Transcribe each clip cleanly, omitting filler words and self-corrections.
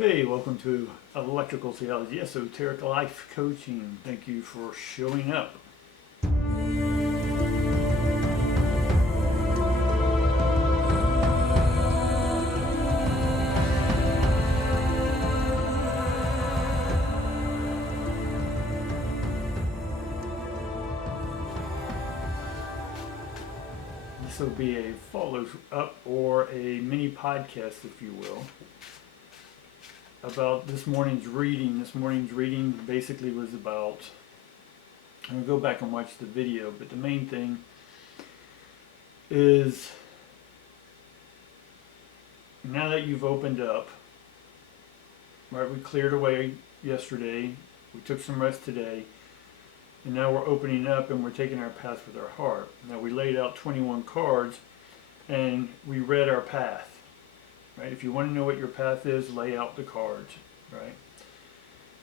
Hey, welcome to Electrical Theology, Esoteric Life Coaching. Thank you for showing up. This will be a follow-up or a mini podcast, if you will, about this morning's reading. This morning's reading basically was about, I'm going to go back and watch the video, but the main thing is, now that you've opened up, right, we cleared away yesterday, we took some rest today, and now we're opening up and we're taking our path with our heart. Now we laid out 21 cards and we read our path. Right? If you want to know what your path is, lay out the cards, right?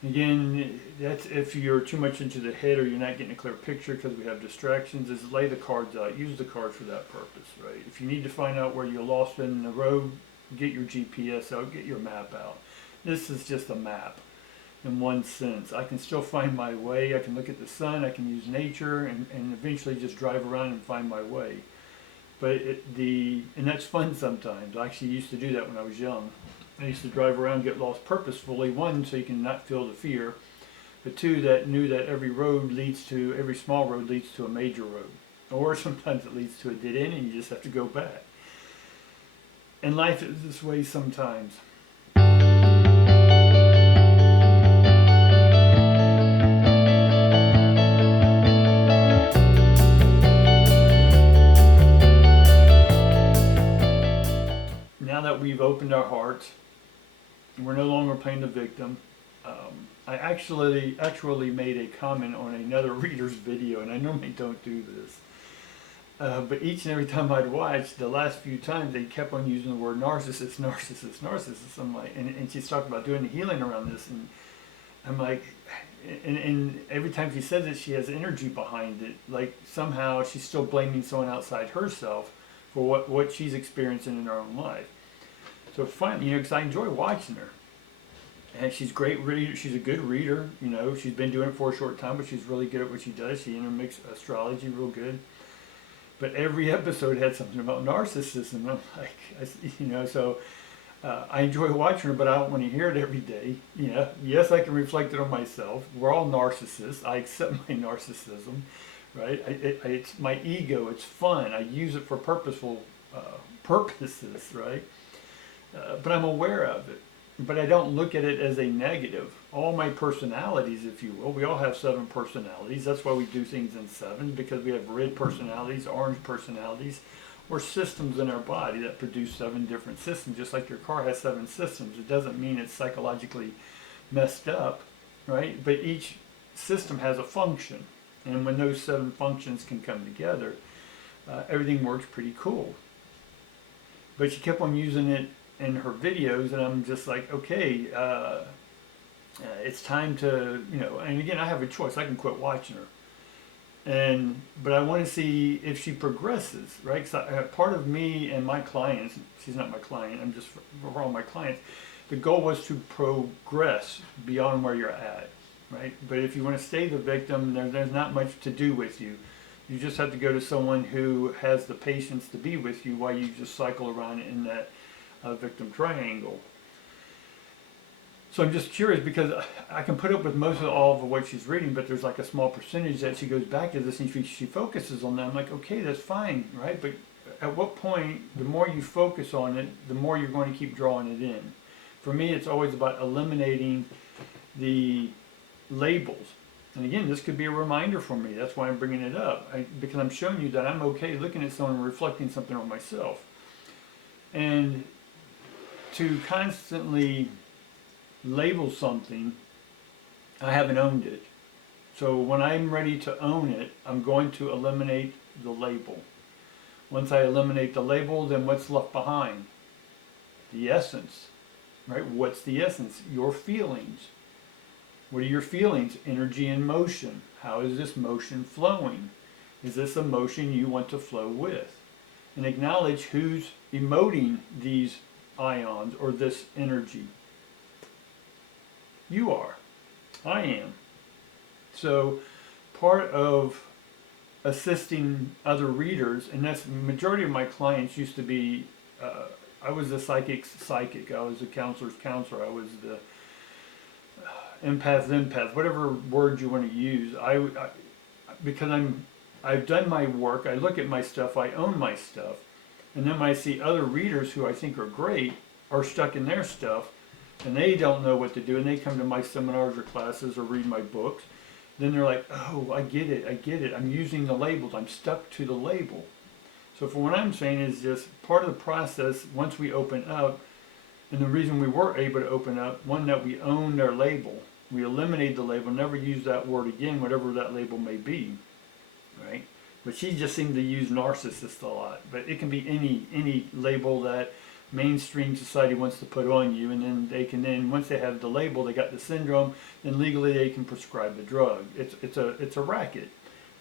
Again, that's if you're too much into the head or you're not getting a clear picture because we have distractions, is lay the cards out. Use the cards for that purpose, right? If you need to find out where you're lost in the road, get your GPS out, get your map out. This is just a map in one sense. I can still find my way. I can look at the sun, I can use nature, and eventually just drive around and find my way. But and that's fun sometimes. I actually used to do that when I was young. I used to drive around, get lost purposefully. One, so you can not feel the fear. But two, that knew that every small road leads to a major road. Or sometimes it leads to a dead end and you just have to go back. And life is this way sometimes. Now that we've opened our hearts, we're no longer playing the victim. I actually made a comment on another reader's video, and I normally don't do this. But each and every time I'd watch, the last few times, they kept on using the word narcissist, narcissist, narcissist. I'm like, and she's talking about doing the healing around this, and I'm like, and every time she says it, she has energy behind it. Like somehow she's still blaming someone outside herself for what she's experiencing in her own life. So finally, because I enjoy watching her, and she's a great reader. She's a good reader. She's been doing it for a short time, but she's really good at what she does. She intermixes astrology real good. But every episode had something about narcissism. I'm like, so I enjoy watching her, but I don't want to hear it every day. Yes, I can reflect it on myself. We're all narcissists. I accept my narcissism, right? It's my ego. It's fun. I use it for purposeful purposes, right? But I'm aware of it. But I don't look at it as a negative. All my personalities, if you will, we all have 7 personalities. That's why we do things in 7, because we have red personalities, orange personalities, or systems in our body that produce 7 different systems. Just like your car has 7 systems. It doesn't mean it's psychologically messed up, right? But each system has a function. And when those 7 functions can come together, everything works pretty cool. But she kept on using it in her videos, and I'm just like, okay, it's time to, and again, I have a choice. I can quit watching her, but I want to see if she progresses, right? Because part of me and my clients, she's not my client, I'm just for all my clients, the goal was to progress beyond where you're at, right? But if you want to stay the victim, there's not much to do with you. You just have to go to someone who has the patience to be with you while you just cycle around in that victim triangle. So I'm just curious, because I can put up with most of all of what she's reading, but there's like a small percentage that she goes back to this and she focuses on that. I'm like, okay, that's fine, right? But at what point, the more you focus on it, the more you're going to keep drawing it in. For me, it's always about eliminating the labels. And again, this could be a reminder for me. That's why I'm bringing it up, because I'm showing you that I'm okay looking at someone and reflecting something on myself. And to constantly label something, I haven't owned it. So when I'm ready to own it, I'm going to eliminate the label. Once I eliminate the label, then what's left behind? The essence, right? What's the essence? Your feelings. What are your feelings? Energy and motion. How is this motion flowing? Is this a motion you want to flow with? And acknowledge who's emoting these ions or this energy. You are. I am. So part of assisting other readers, and that's the majority of my clients used to be, I was the psychic's psychic, I was the counselor's counselor, I was the empath, whatever word you want to use. Because I've done my work, I look at my stuff, I own my stuff, and then when I see other readers who I think are great are stuck in their stuff, and they don't know what to do, and they come to my seminars or classes or read my books, then they're like, oh, I get it, I'm using the labels, I'm stuck to the label. So for what I'm saying is just part of the process, once we open up, and the reason we were able to open up, one, that we owned our label. We eliminate the label, never use that word again, whatever that label may be, right? But she just seemed to use narcissist a lot. But it can be any label that mainstream society wants to put on you, and then they can once they have the label, they got the syndrome, then legally they can prescribe the drug. It's a racket,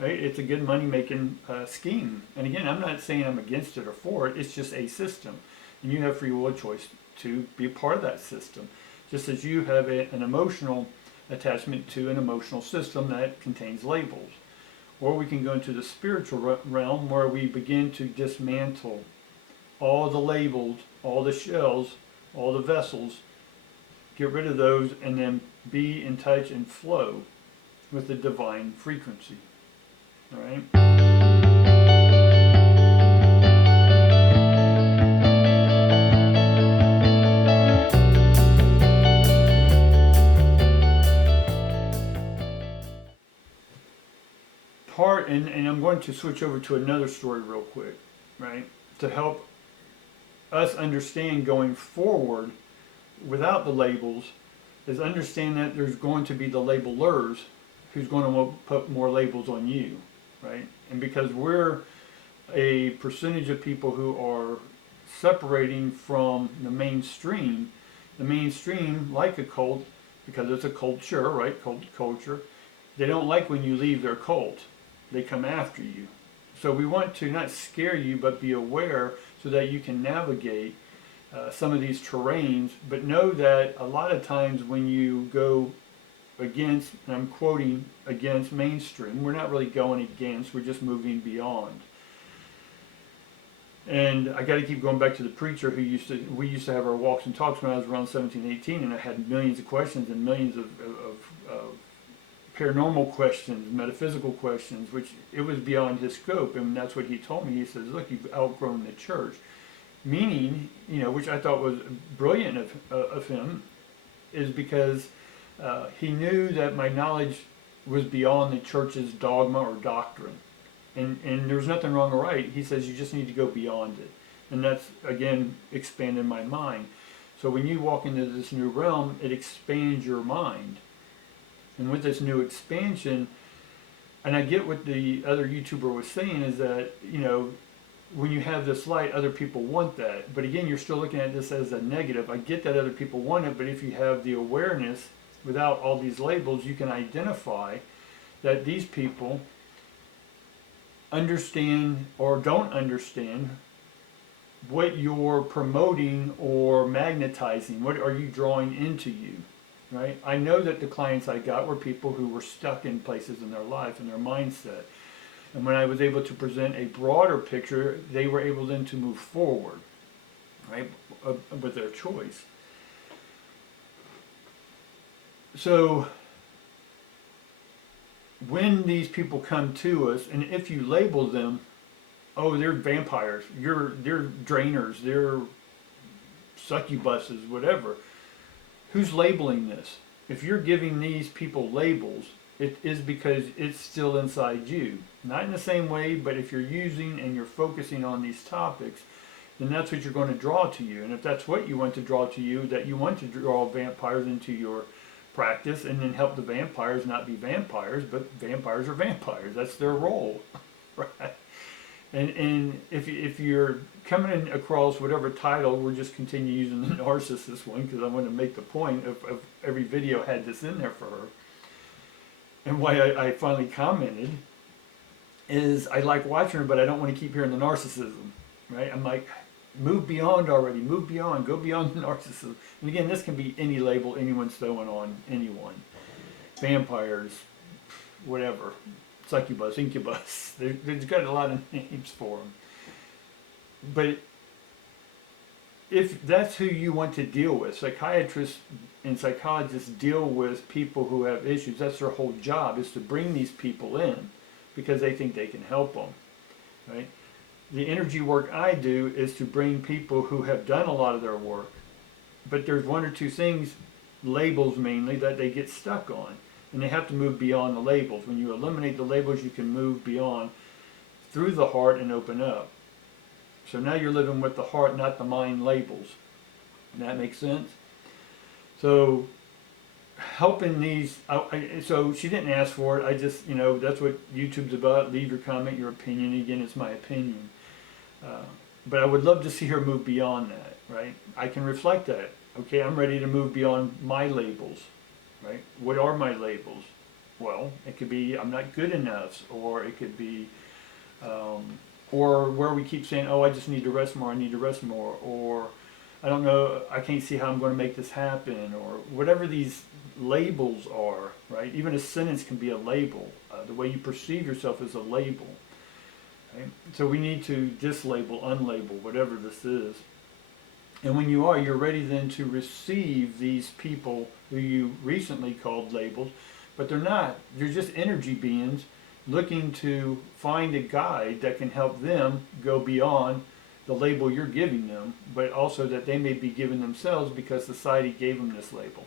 right? It's a good money making scheme. And again, I'm not saying I'm against it or for it. It's just a system, and you have free will of choice to be a part of that system, just as you have an emotional attachment to an emotional system that contains labels. Or we can go into the spiritual realm where we begin to dismantle all the labels, all the shells, all the vessels, get rid of those, and then be in touch and flow with the divine frequency. All right? And I'm going to switch over to another story real quick, right? To help us understand going forward without the labels, is understand that there's going to be the labelers who's going to put more labels on you, right? And because we're a percentage of people who are separating from the mainstream, like a cult, because it's a culture, right? Cult culture, they don't like when you leave their cult. They come after you. So we want to not scare you, but be aware so that you can navigate some of these terrains. But know that a lot of times when you go against, and I'm quoting, against mainstream, we're not really going against, we're just moving beyond. And I got to keep going back to the preacher who we used to have our walks and talks when I was around 17, 18, and I had millions of questions and millions of paranormal questions, metaphysical questions, which it was beyond his scope, and that's what he told me. He says, look, you've outgrown the church. Meaning, which I thought was brilliant of him, is because he knew that my knowledge was beyond the church's dogma or doctrine. And there was nothing wrong or right. He says you just need to go beyond it. And that's, again, expanded my mind. So when you walk into this new realm, it expands your mind. And with this new expansion, and I get what the other YouTuber was saying, is that, when you have this light, other people want that. But again, you're still looking at this as a negative. I get that other people want it, but if you have the awareness without all these labels, you can identify that these people understand or don't understand what you're promoting or magnetizing. What are you drawing into you? Right? I know that the clients I got were people who were stuck in places in their life and their mindset. And when I was able to present a broader picture, they were able then to move forward, right, with their choice. So when these people come to us, and if you label them, oh, they're vampires, they're drainers, they're succubuses, whatever. Who's labeling this? If you're giving these people labels, it is because it's still inside you. Not in the same way, but if you're using and you're focusing on these topics, then that's what you're going to draw to you. And if that's what you want to draw to you, that you want to draw vampires into your practice and then help the vampires not be vampires, but vampires are vampires. That's their role, right? And if you're coming across whatever title, we'll just continue using the narcissist one because I want to make the point of every video had this in there for her. And why I finally commented is I like watching her, but I don't want to keep hearing the narcissism, right? I'm like, Move beyond already. Move beyond. Go beyond narcissism. And again, this can be any label anyone's throwing on anyone. Vampires, whatever. Succubus, incubus. There's got a lot of names for them. But if that's who you want to deal with, psychiatrists and psychologists deal with people who have issues. That's their whole job, is to bring these people in because they think they can help them, right? The energy work I do is to bring people who have done a lot of their work, but there's one or two things, labels mainly, that they get stuck on, and they have to move beyond the labels. When you eliminate the labels, you can move beyond through the heart and open up. So now you're living with the heart, not the mind labels. That makes sense? So helping these, so she didn't ask for it. I just, that's what YouTube's about. Leave your comment, your opinion. Again, it's my opinion. But I would love to see her move beyond that, right? I can reflect that. Okay, I'm ready to move beyond my labels, right? What are my labels? Well, it could be I'm not good enough, or it could be, or where we keep saying, oh, I just need to rest more, I need to rest more, or I don't know, I can't see how I'm going to make this happen, or whatever these labels are, right? Even a sentence can be a label. The way you perceive yourself is a label. Right? So we need to dislabel, unlabel, whatever this is. And when you are, you're ready then to receive these people who you recently called labels, but they're not. They're just energy beings looking to find a guide that can help them go beyond the label you're giving them, but also that they may be given themselves because society gave them this label.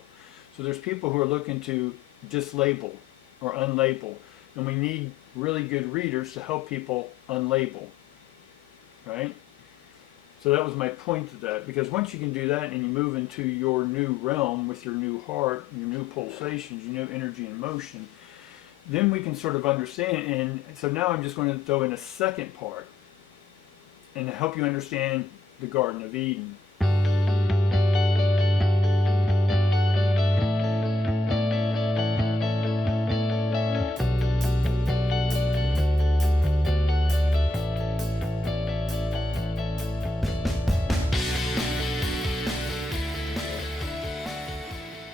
So there's people who are looking to dislabel or unlabel, and we need really good readers to help people unlabel, right? So that was my point to that, because once you can do that and you move into your new realm with your new heart, your new pulsations, your new energy and motion, then we can sort of understand. And so now I'm just going to throw in a second part and to help you understand the Garden of Eden.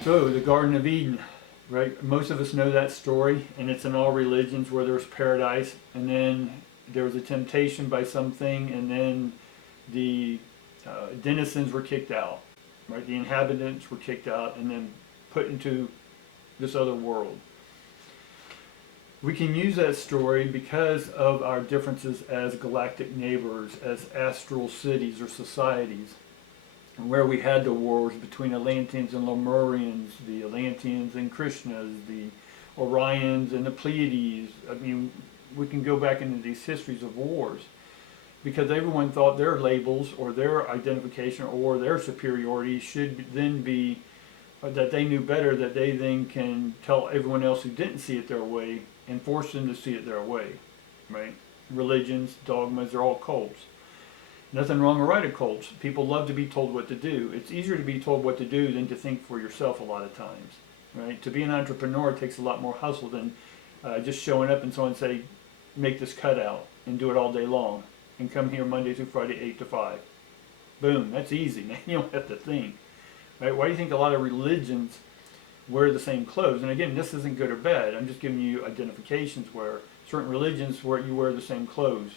So, the Garden of Eden, right? Most of us know that story, and it's in all religions where there's paradise, and then there was a temptation by something, and then the denizens were kicked out, right? The inhabitants were kicked out and then put into this other world. We can use that story because of our differences as galactic neighbors, as astral cities or societies, where we had the wars between Atlanteans and Lemurians, the Atlanteans and Krishnas, the Orions and the Pleiades. I mean, we can go back into these histories of wars because everyone thought their labels or their identification or their superiority should then be that they knew better, that they then can tell everyone else who didn't see it their way and force them to see it their way, right? Religions, dogmas, they're all cults. Nothing wrong or right with cults. People love to be told what to do. It's easier to be told what to do than to think for yourself a lot of times, right? To be an entrepreneur takes a lot more hustle than just showing up and someone say, make this cutout and do it all day long and come here Monday through Friday 8 to 5. Boom, that's easy, man. You don't have to think, right? Why do you think a lot of religions wear the same clothes? And again, this isn't good or bad. I'm just giving you identifications where certain religions where you wear the same clothes,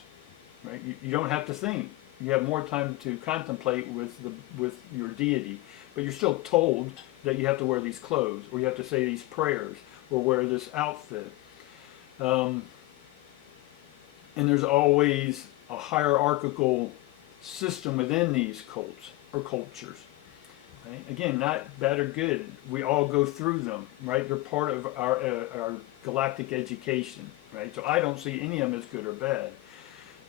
right? You don't have to think. You have more time to contemplate with your deity, but you're still told that you have to wear these clothes, or you have to say these prayers, or wear this outfit. And there's always a hierarchical system within these cults or cultures. Right? Again, not bad or good. We all go through them, right? They're part of our galactic education, right? So I don't see any of them as good or bad.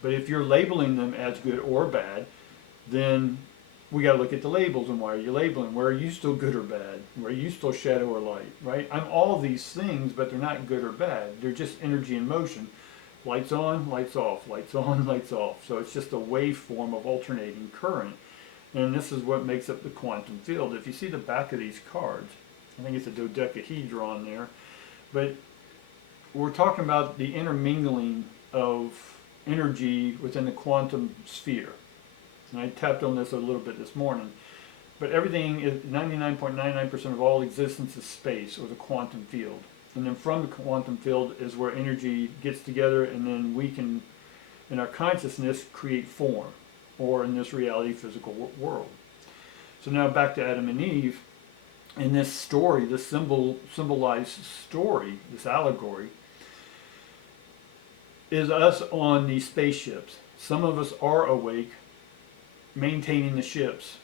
But if you're labeling them as good or bad, then we got to look at the labels. And why are you labeling? Where are you still good or bad? Where are you still shadow or light, right? I'm all these things, but they're not good or bad. They're just energy in motion. Lights on, lights off, lights on, lights off. So it's just a waveform of alternating current. And this is what makes up the quantum field. If you see the back of these cards, I think it's a dodecahedron there, but we're talking about the intermingling of energy within the quantum sphere. And I tapped on this a little bit this morning. But everything is 99.99% of all existence is space, or the quantum field. And then from the quantum field is where energy gets together, and then we can, in our consciousness, create form, or in this reality, physical world. So now back to Adam and Eve. In this story, this symbolized story, this allegory, is us on these spaceships. Some of us are awake, maintaining the ships,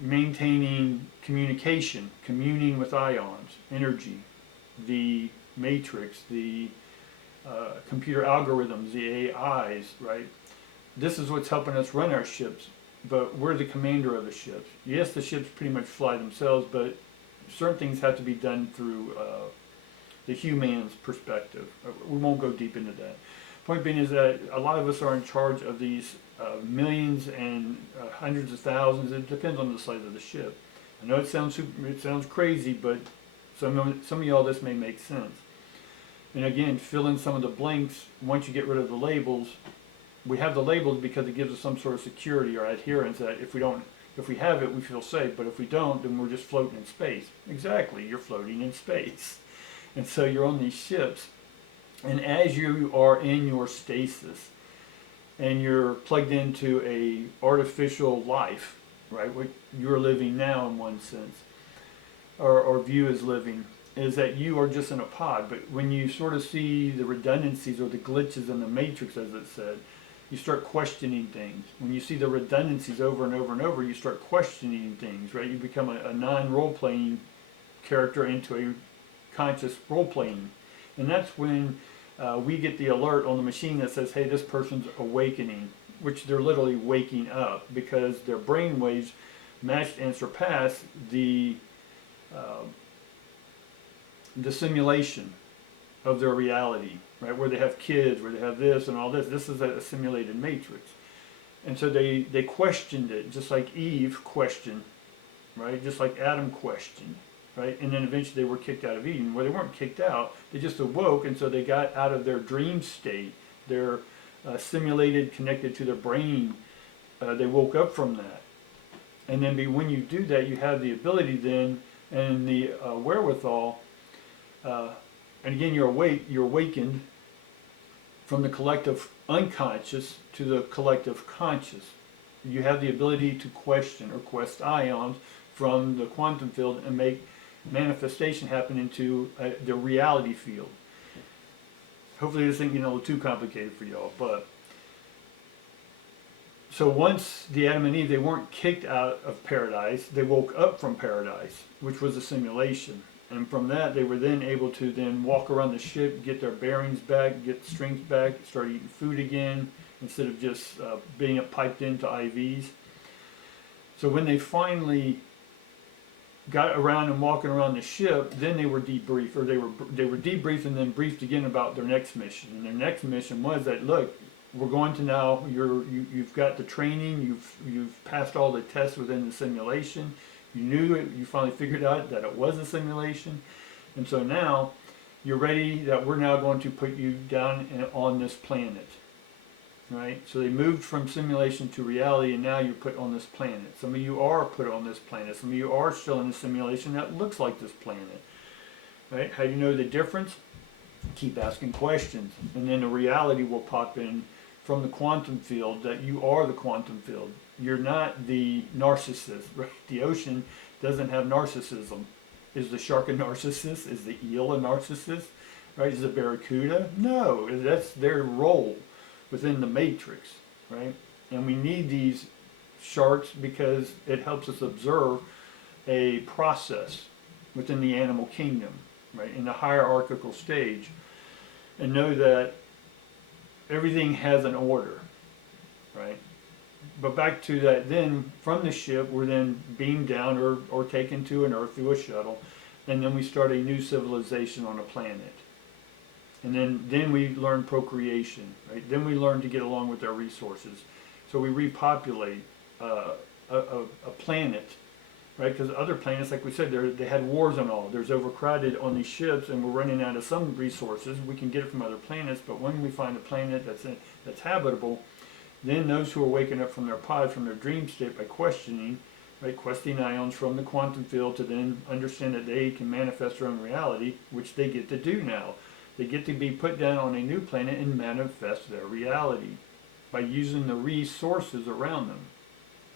maintaining communication, communing with ions, energy, the matrix, the computer algorithms, the AIs, right? This is what's helping us run our ships, but we're the commander of the ships. Yes, the ships pretty much fly themselves, but certain things have to be done through the human's perspective. We won't go deep into that. Point being is that a lot of us are in charge of these millions and hundreds of thousands. It depends on the size of the ship. I know it sounds crazy, but some of y'all this may make sense. And again, fill in some of the blanks. Once you get rid of the labels, we have the labels because it gives us some sort of security or adherence that if we have it, we feel safe. But if we don't, then we're just floating in space. Exactly, you're floating in space, and so you're on these ships. And as you are in your stasis and you're plugged into a artificial life, right, what you're living now in one sense, or view as living, is that you are just in a pod. But when you sort of see the redundancies or the glitches in the matrix, as it said, you start questioning things. When you see the redundancies over and over and over, you start questioning things, right? You become a non-role-playing character into a conscious role-playing. And that's when we get the alert on the machine that says, hey, this person's awakening, which they're literally waking up because their brain waves matched and surpass the simulation of their reality, right? Where they have kids, where they have this and all this. This is a simulated matrix. And so they questioned it, just like Eve questioned, right? Just like Adam questioned. Right? And then eventually they were kicked out of Eden. Well, they weren't kicked out. They just awoke, and so they got out of their dream state. Their simulated, connected to their brain. They woke up from that. And then when you do that, you have the ability then and the wherewithal. And again, you're awakened from the collective unconscious to the collective conscious. You have the ability to question or quest ions from the quantum field and make manifestation happen into the reality field. Hopefully this isn't getting a little too complicated for y'all, but so once the Adam and Eve, they weren't kicked out of paradise, they woke up from paradise, which was a simulation. And from that, they were then able to then walk around the ship, get their bearings back, get strength back, start eating food again, instead of just being piped into IVs. So when they finally got around and walking around the ship, then they were debriefed, or they were debriefed and then briefed again about their next mission. And their next mission was that, look, we're going to now, you've got the training, you've passed all the tests within the simulation, you knew it, you finally figured out that it was a simulation, and so now you're ready that we're now going to put you down on this planet. Right? So they moved from simulation to reality, and now you're put on this planet. Some of you are put on this planet. Some of you are still in a simulation that looks like this planet. Right? How do you know the difference? Keep asking questions, and then the reality will pop in from the quantum field that you are the quantum field. You're not the narcissist. Right? The ocean doesn't have narcissism. Is the shark a narcissist? Is the eel a narcissist? Right? Is the barracuda? No, that's their role within the matrix, right? And we need these sharks because it helps us observe a process within the animal kingdom, right? In the hierarchical stage, and know that everything has an order, right? But back to that, then from the ship, we're then beamed down or taken to an Earth through a shuttle, and then we start a new civilization on a planet. And then we learn procreation, right? Then we learn to get along with our resources. So we repopulate a planet, right? Because other planets, like we said, they had wars and all. There's overcrowded on these ships, and we're running out of some resources. We can get it from other planets, but when we find a planet that's habitable, Then those who are waking up from their pods, from their dream state by questioning, right, questing ions from the quantum field to then understand that they can manifest their own reality, which they get to do now. They get to be put down on a new planet and manifest their reality by using the resources around them.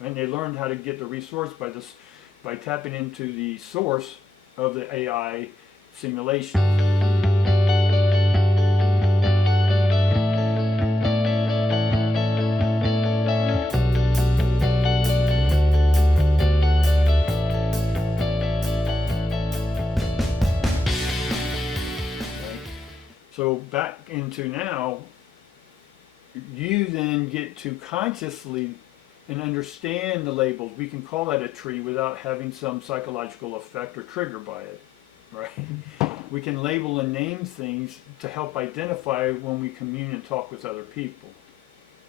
And they learned how to get the resource by tapping into the source of the AI simulation. So back into now, you then get to consciously and understand the labels. We can call that a tree without having some psychological effect or trigger by it, right? We can label and name things to help identify when we commune and talk with other people,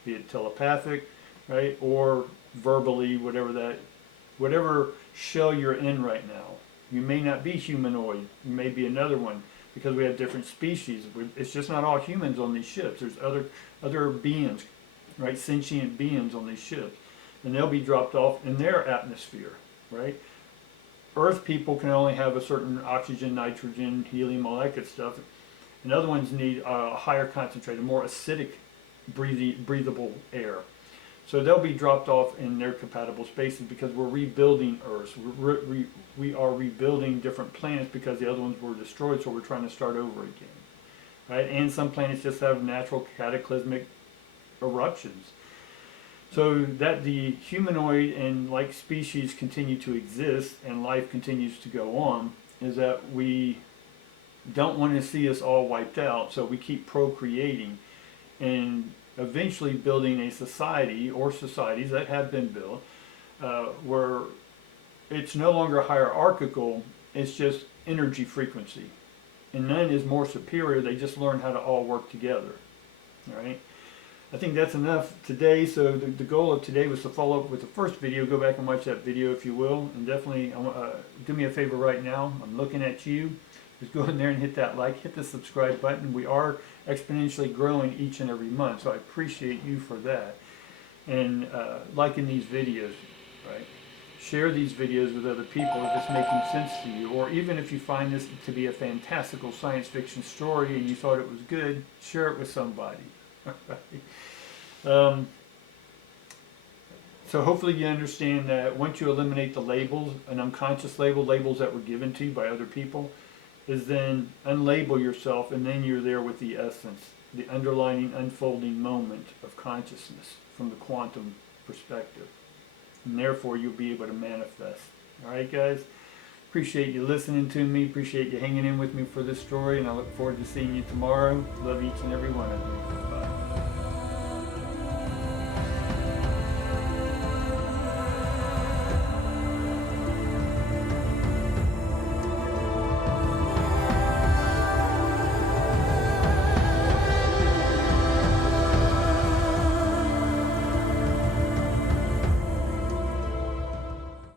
be it telepathic, right, or verbally, whatever shell you're in right now. You may not be humanoid, you may be another one, because we have different species. It's just not all humans on these ships. There's other beings, right, sentient beings on these ships. And they'll be dropped off in their atmosphere, right? Earth people can only have a certain oxygen, nitrogen, helium, all that good stuff. And other ones need a higher concentrated, more acidic, breathable air. So they'll be dropped off in their compatible spaces because we're rebuilding Earth. We are rebuilding different planets because the other ones were destroyed, so we're trying to start over again, right? And some planets just have natural cataclysmic eruptions. So that the humanoid and like species continue to exist and life continues to go on is that we don't want to see us all wiped out, so we keep procreating and eventually building a society or societies that have been built where it's no longer hierarchical, it's just energy frequency. And none is more superior, they just learn how to all work together, right? I think that's enough today. So the goal of today was to follow up with the first video. Go back and watch that video if you will. And definitely do me a favor right now. I'm looking at you. Just go in there and hit that like, hit the subscribe button. We are exponentially growing each and every month. So I appreciate you for that. And liking these videos, right? Share these videos with other people if it's making sense to you. Or even if you find this to be a fantastical science fiction story and you thought it was good, share it with somebody. So hopefully you understand that once you eliminate the labels, an unconscious labels that were given to you by other people, is then unlabel yourself, and then you're there with the essence, the underlying unfolding moment of consciousness from the quantum perspective. And therefore you'll be able to manifest. Alright guys? Appreciate you listening to me, appreciate you hanging in with me for this story, and I look forward to seeing you tomorrow. Love each and every one of you.